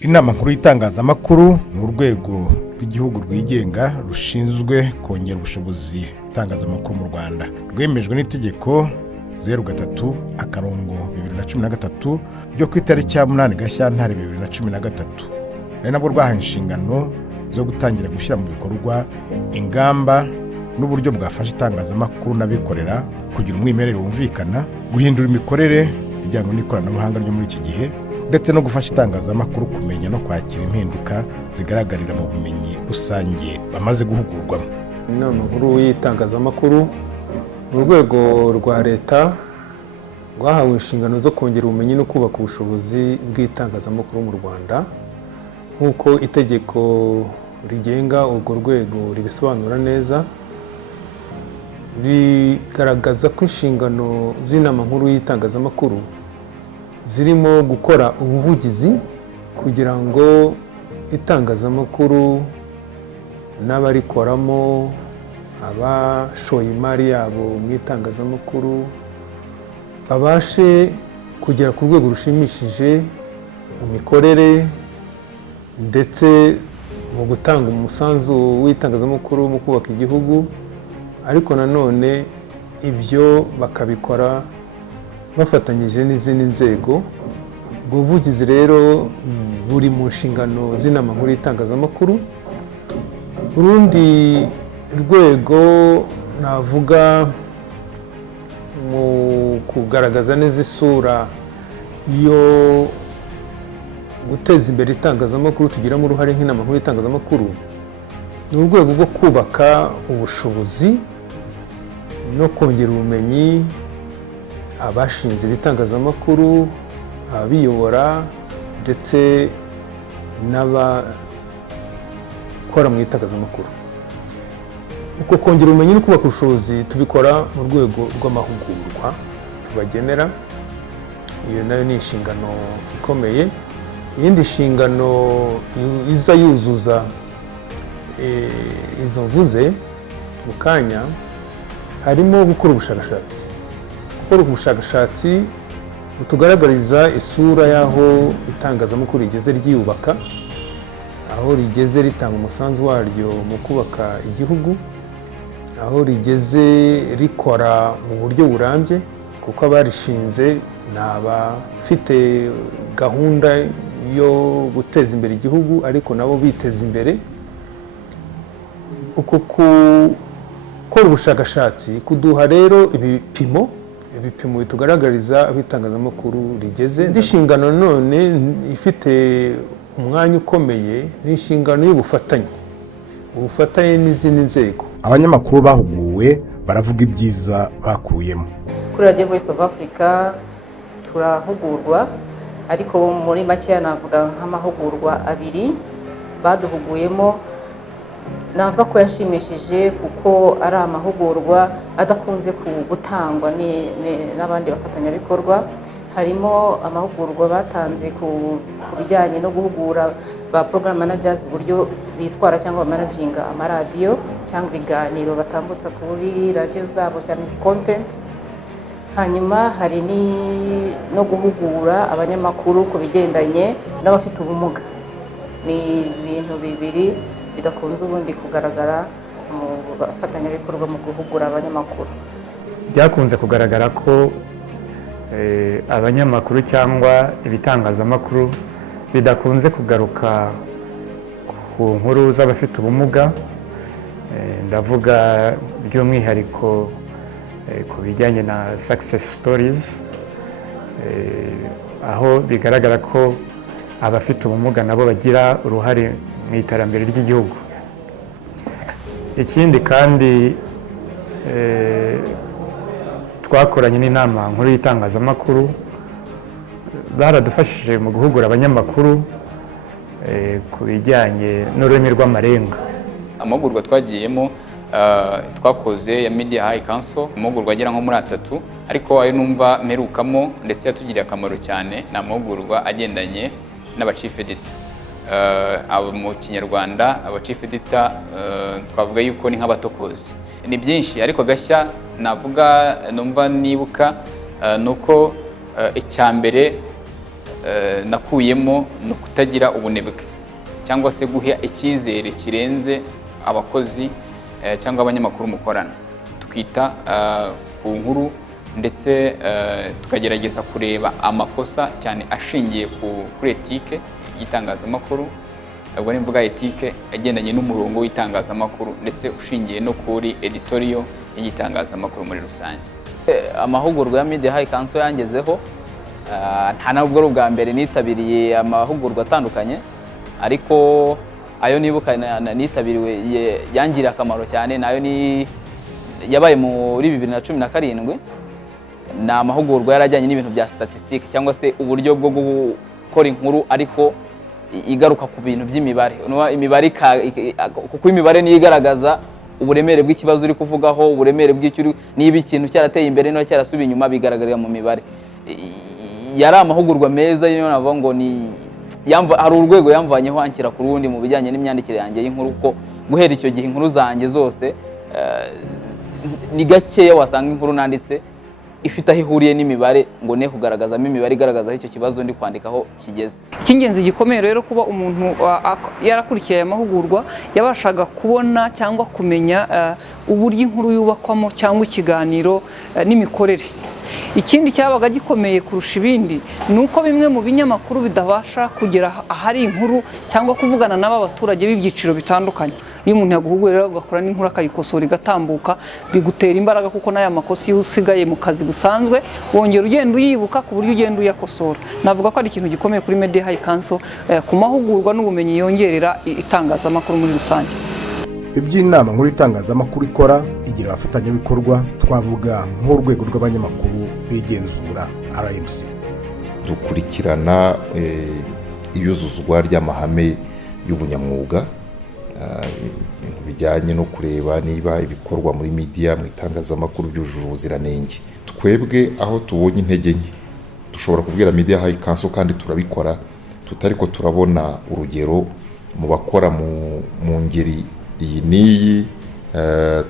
Inama nkuru y'itangazamakuru ni urwego rw'igihugu rwigenga rushinzwe kongera ubushobozi itangazamakuru mu Rwanda, rwemejwe n'itegeko 03/2013 ryo ku itariki ya 8 Gashyantare 2013. Ari nabwo rwahaye inshingano zo gutangira gushyira mu bikorwa ingamba n'uburyo bwafasha itangazamakuru n'abikorera kugira umwimerere wumvikana, guhindura imikorere ijyanye n'ikoranabuhanga ryo muri iki gihe, ndetse no gufasha itangazamakuru kumenya no kwakira impinduka zigaragarira mu bumenyi rusange bamaze guhugurwamo. Inama nkuru y'itangazamakuru mu rwego rwa leta rwahawe inshingano zo kongera ubumenyi no kubaka ubushobozi bw'itangazamakuru mu Rwanda, nk'uko itegeko rigenga urwo rwego ribisobanura neza. Rigaragaza ko inshingano z'inama nkuru y'itangazamakuru zirimo gukora ubuvugizi kugira ngo itangazamakuru n'abarikoramo, abashoye imari yabo mu itangazamakuru babashe kugera ku rwego rushimishije mu mikorere ndetse mu gutanga umusanzu w'itangazamakuru mu kubaka igihugu, ariko nanone ibyo bakabikora bafatanyije n'izindi nzego. Ubwo buvugizi rero buri mu nshingano z'inama nkuru y'itangazamakuru. Urundi rwego navuga mu kugaragaza neza isura yo guteza imbere itangazamakuru tugiramo uruhare nk'inama nkuru y'itangazamakuru, ni urwego rwo kubaka ubushobozi no kongera ubumenyi abashinze ibitangazamakuru, ababiyobora ndetse n'abakora mu itangazamakuru. Uko kongera ubumenyi no kubaka ubushobozi tubikora mu rwego rw'amahugurwa tubagenera. Iyo nayo ni inshingano ikomeye. Iyindi nshingano iza yuzuza izo mvuze mu kanya harimo gukora ubushakashatsi. Gukora ubushakashatsi butugaragariza isura y'aho itangazamakuru rigeze ryiyubaka, aho rigeze ritanga umusanzu waryo mu kubaka igihugu, aho rigeze rikora mu buryo burambye, kuko abarishinze ni abafite gahunda yo guteza imbere igihugu ariko nabo biteza imbere. Uko gukora ubushakashatsi kuduha rero ibipimo bitugaragariza aho itangazamakuru rigeze. Indi nshingano none ifite umwanya ukomeye ni inshingano y'ubufatanye n'izindi nzego. Abanyamakuru bahuguwe baravuga ibyiza bakuyemo. Kuri Radio Voice of Africa turahugurwa, ariko muri make navuga nk'amahugurwa 2 baduhuguyemo. Navuga ko yashimishije kuko ari amahugurwa adakunze gutangwa n'abandi bafatanyabikorwa. Harimo amahugurwa batanze ku bijyanye no guhugura ba program managers uburyo bitwara cyangwa managinga amaradiyo cyangwa ibiganiro batambutsa kuri radio zabo cyane content. Hanyuma hari no guhugura abanyamakuru ku bigendanye n'abafite ubumuga. Ni ibintu bibiri bidakunze ubundi kugaragara mu bafatanyabikorwa mu guhugura abanyamakuru. Byakunze kugaragara ko abanyamakuru cyangwa ibitangazamakuru bidakunze kugaruka ku nkuru z'abafite ubumuga. Ndavuga by'umwihariko ku bijyanye na success stories, aho bigaragara ko abafite ubumuga nabo bagira uruhare mu iterambere ry'igihugu. Ikindi kandi twakoranye n'inama nkuru y'itangazamakuru, baradufashije mu guhugura abanyamakuru ku bijyanye n'ururimi rw'amarenga. Amahugurwa twagiyemo twakoze ya Media High Council, amahugurwa agera nko muri 3, ariko ayo numva mperukamo ndetse yatugiriye akamaro cyane ni amahugurwa agendanye n'aba chief editor. Abo mu Kinyarwanda aba chief editor twavuga yuko ni nk'abatokozi. Ni byinshi, ariko gashya navuga numva nibuka nuko icyambere nakuyemo no kutagira ubunebwe cyangwa se guha icyizere kirenze abakozi cyangwa abanyamakuru mukorana, tukita ku nkuru ndetse tukagerageza kureba amakosa cyane ashingiye kuri etike y'itangazamakuru. Ubwo ni mvuga etike agendanye n'umurongo w'itangazamakuru ndetse ushingiye no kuri editorial y'itangazamakuru muri rusange. Amahugurwa ya Media High Council yangezeho nta nabwo ari ubwa mbere nitabiriye amahugurwa atandukanye, ariko ayo nibuka nitabiriwe yangiriye akamaro cyane nayo yabaye muri 2017. Ni amahugurwa yarajyanye n'ibintu bya statistique cyangwa se uburyo bwo gukora inkuru ariko igaruka ku bintu by'imibare. Imibare kuko imibare niyo igaragaza uburemere bw'ikibazo uri kuvugaho, uburemere bw'icyo niba ikintu cyarateye imbere no cyarasubiye inyuma bigaragarira mu mibare. Yari amahugurwa meza, yo navuga ngo hari urwego yamvanyeho ankira ku rundi mu bijyanye n'imyandikire yanjye y'inkuru, ko guhera icyo gihe inkuru zanjye zose ni gakeya wasanga inkuru nanditse ifite aho ihuriye n'imibare ngo ne kugaragazamo imibare igaragaza icyo kibazo ndi kwandikaho kigeze. Icy'ingenzi gikomeye rero kuba umuntu yarakurikiye aya mahugurwa yabashaga kubona cyangwa kumenya uburyo inkuru yubakwamo cyangwa ikiganiro n'imikorere. Ikindi cyabaga gikomeye kurusha ibindi ni uko bimwe mu binyamakuru bidabasha kugera ahari inkuru cyangwa kuvugana n'aba baturage b'ibyiciro bitandukanye. Iyo umuntu yaguhuguye rero ugakora n'inkuru akayikosora igatambuka, bigutera imbaraga kuko n'aya makosa iyo usigaye mu kazi busanzwe wongera ugenda uyibuka ku buryo ugenda uyakosora. Navuga ko ari ikintu gikomeye kuri Media High Council ku mahugurwa n'ubumenyi yongerera itangazamakuru muri rusange. Iby'inama nkuru itangazamakuru ikora igira abafatanyabikorwa, twavuga nk'urwego rw'abanyamakuru bigenzura RMC. Dukurikirana iyuzuzwa ry'amahame y'ubunyamwuga, ibintu bijyanye no kureba niba ibikorwa muri media mu itangazamakuru byujuje ubuziranenge. Twebwe aho tubonye intege nke dushobora kubwira Media High Council kandi turabikora, tutariko turabona urugero mu bakora mu ngeri iyi niyi,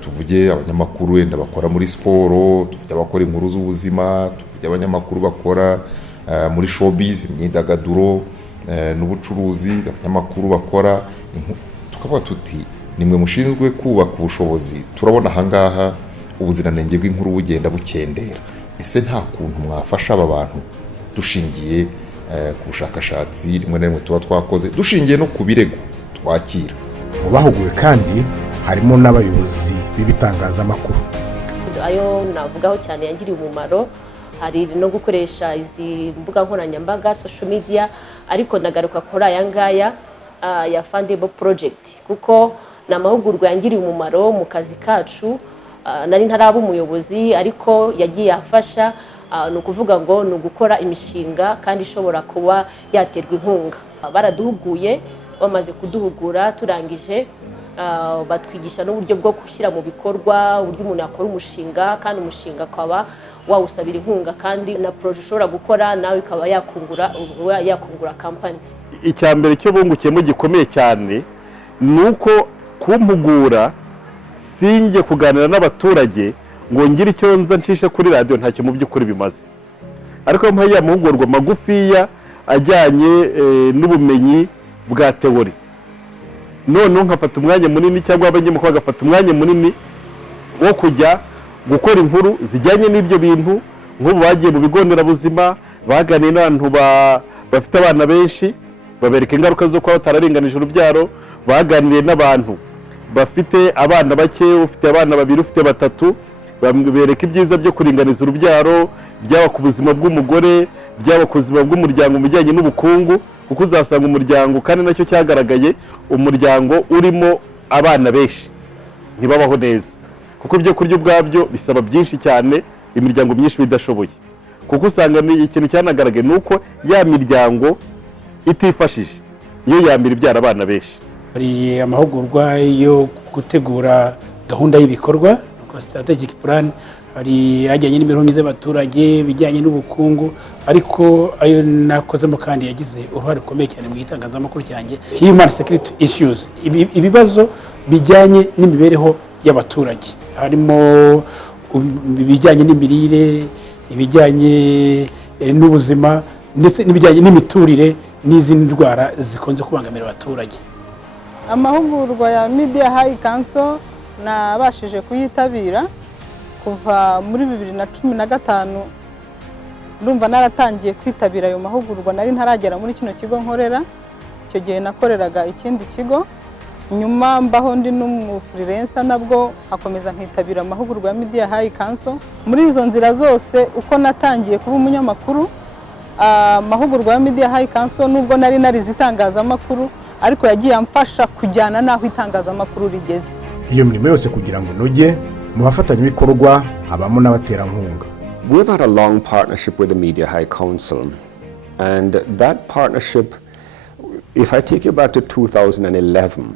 tuvuge abanyamakuru wenda bakora muri siporo, tuvuge abakora inkuru z'ubuzima, tuvuge abanyamakuru bakora muri showbiz, imyidagaduro n'ubucuruzi, abanyamakuru bakora tukavuga tuti nimwe mushinzwe kubaka ubushobozi, turabona ahangaha ubuziranenge bw'inkuru bugenda bukendera. Ese nta kuntu mwafasha aba bantu dushingiye ku bushakashatsi rimwe na rimwe tuba twakoze, dushingiye no ku birego twakira. Mu bahuguwe kandi harimo n'abayobozi b'ibitangazamakuru. Ayo navugaho cyane yangiriye umumaro hari no gukoresha izi mbuga nkoranyambaga social media, ariko nagaruka kuri aya ngaya ya Fundable Project kuko namahugurwa yangiriye umumaro mu kazi kacu. Nari ntaraba umuyobozi ariko yagiye afasha, no kuvuga ngo no gukora imishinga kandi ishobora kuba yaterwa inkunga. Baraduhuguye, bamaze kuduhugura turangije batwigisha n'uburyo bwo gushyira mu bikorwa uburyo umuntu yakora umushinga, kandi umushinga akaba wawusabira inkunga kandi na projet ushobora gukora nawe ikaba yakungura company. Icyambere cyo bungukiyemo gikomeye cyane nuko kumpugura singe kuganira n'abaturage ngo ngire icyo nza ncishe kuri radio ntacyo mu by'ukuri bimaze, ariko mpaye amahugurwa magufiya ajyanye n'ubumenyi bwa teori, none nkafata umwanya munini cyangwa abanyamakuru bagafata umwanya munini wo kujya gukora inkuru zijyanye n'ibyo bintu. Nk'ubu bagiye mu bigo nderabuzima baganiye n'abantu bafite abana benshi, babereka ingaruka zo kuba batararinganije urubyaro, baganiriye n'abantu bafite abana bake, ufite abana babiri, ufite batatu, babereka ibyiza byo kuringaniza urubyaro, byaba ku buzima bw'umugore, byaba ku buzima bw'umuryango mu bijyanye n'ubukungu, kuko uzasanga umuryango kandi nacyo cyagaragaye, umuryango urimo abana benshi ntibabaho neza, kuko ibyo kurya ubwabyo bisaba byinshi cyane, imiryango myinshi bidashoboye, kuko usanga ikintu cyanagaragaye nuko ya miryango itifashije iyo yambira ibyara abana benshi. Hari amahugurwa yo gutegura gahunda y'ibikorwa, strategic plan, hari ajyanye n'imibereho myiza y'abaturage, bijyanye n'ubukungu, ariko ayo nakozemo kandi yagize uruhare rukomeye cyane mu itangazamakuru cyanjye, human security issues, ibibazo bijyanye n'imibereho y'abaturage, harimo ibijyanye n'imirire, ibijyanye n'ubuzima ndetse n'ibijyanye n'imiturire n'izindi ndwara zikunze kubangamira abaturage. Amahugurwa ya Media High Council nabashije kuyitabira kuva muri 2015. Ndumva naratangiye kwitabira ayo mahugurwa, nari ntaragera muri kino kigo nkorera. Icyo gihe nakoreraga ikindi kigo, nyuma mbaho ndi n'umufreelancer nabwo hakomeza nkitabira amahugurwa ya Media High Council. Muri izo nzira zose uko natangiye kuba umunyamakuru, amahugurwa ya Media High Council nubwo nari narize itangazamakuru ariko yagiye amfasha kujyana naho itangazamakuru rigeze. Iyo mirimo yose kugira ngo inoge mu bafatanyabikorwa habamo n'abaterankunga. We've had a long partnership with the Media High Council, and that partnership, if I take you back to 2011,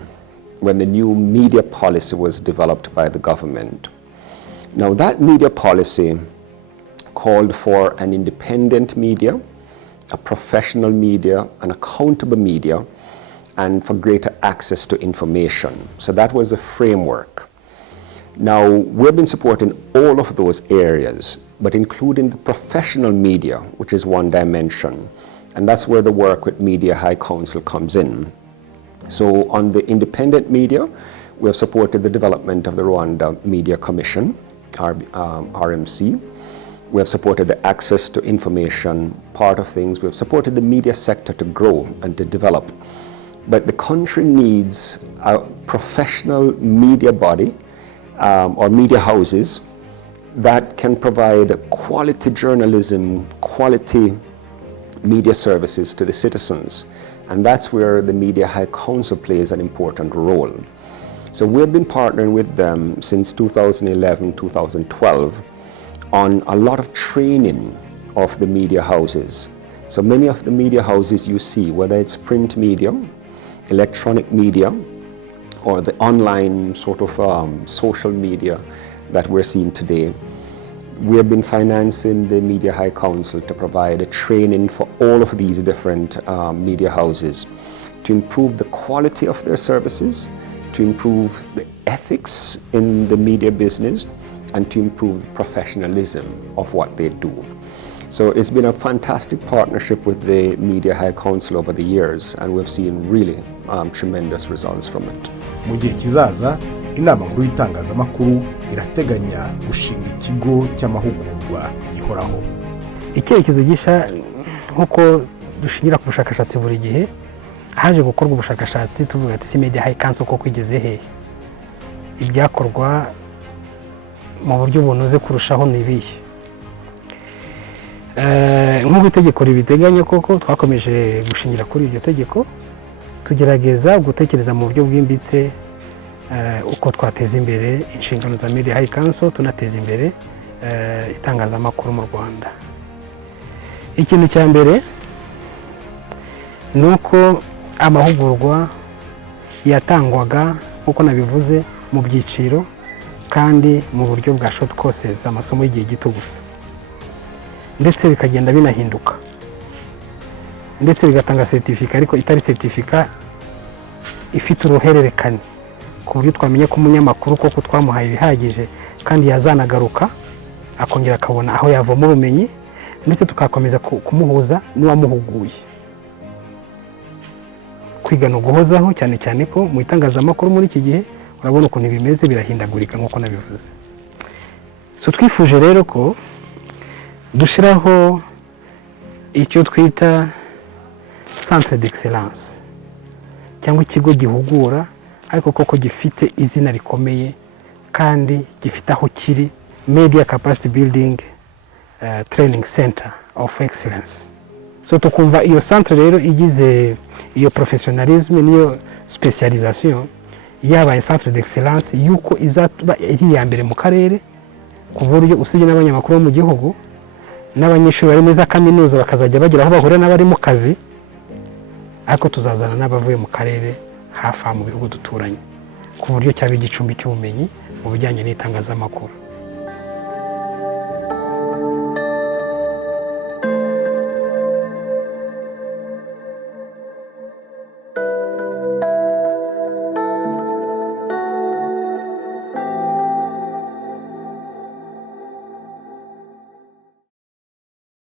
when the new media policy was developed by the government. Now that media policy called for an independent media, a professional media, an accountable media, and for greater access to information. So that was the framework. Now, we've been supporting all of those areas, but including the professional media, which is one dimension. And that's where the work with Media High Council comes in. So on the independent media, we have supported the development of the Rwanda Media Commission, RMC. We have supported the access to information part of things. We have supported the media sector to grow and to develop. But the country needs a professional media body or media houses that can provide quality journalism, quality media services to the citizens. And that's where the Media High Council plays an important role. So we've been partnering with them since 2011, 2012 on a lot of training of the media houses. So many of the media houses you see, whether it's print media, electronic media, or the online sort of social media that we're seeing today, we have been financing the Media High Council to provide a training for all of these different media houses to improve the quality of their services, to improve the ethics in the media business, and to improve the professionalism of what they do. So it's been a fantastic partnership with the Media High Council over the years, and we've seen really tremendous results from it. Mu gihe kizaza, inama nkuru y'itangazamakuru irateganya gushinga ikigo cy'amahugurwa gihoraho. Icyerekezo gisha nkuko dushingira ku bushakashatsi buri gihe, haje gukorwa ubushakashatsi tuvuga ati Media High Council ko kwigeze hehe. Ibyakorwa mu buryo bunoze kurushaho nibihe. Nk'uko itegeko ribiteganya koko twakomeje gushingira kuri iryo tegeko, tugerageza gutekereza mu buryo bwimbitse uko twateza imbere inshingano za Media High Council, tunateza imbere itangazamakuru mu Rwanda. Ikintu cya mbere nuko amahugurwa yatangwaga uko nabivuze mu byiciro kandi mu buryo bwa short courses, amasomo y'igihe gito gusa, ndetse bikagenda binahinduka, ndetse bigatanga certificate ariko itari certificate ifite uruhererekane ku buryo twamenye ko umunyamakuru koko twamuhaye ibihagije kandi yazanagaruka akongera akabona aho yavoma ubumenyi, ndetse tukakomeza kumuhuza n'uwamuhuguye. Kwiga no guhozaho cyane cyane ko mu itangazamakuru muri iki gihe urabona ukuntu bimeze birahindagurika nk'uko nabivuze. So twifuje rero ko dushiraho icyo twita centre d'excellence cyangwa ikigo gihugura ariko koko gifite izina rikomeye kandi gifite aho kiri, Media Capacity Building Training Center of Excellence. So tukumva iyo centre rero igize iyo professionalism niyo specialisation yaba centre d'excellence yuko izatuba iri ya mbere mu karere, ku buryo usibye n'abanyamakuru mu gihugu n'abanyeshuri bari muri za kaminuza bakazajya bagira aho bahura n'abari mu kazi, ariko tuzazana n'abavuye mu karere hafi mu bihugu duturanye, ku buryo cyaba igicumbi cy'ubumenyi mu bijyanye n'itangazamakuru.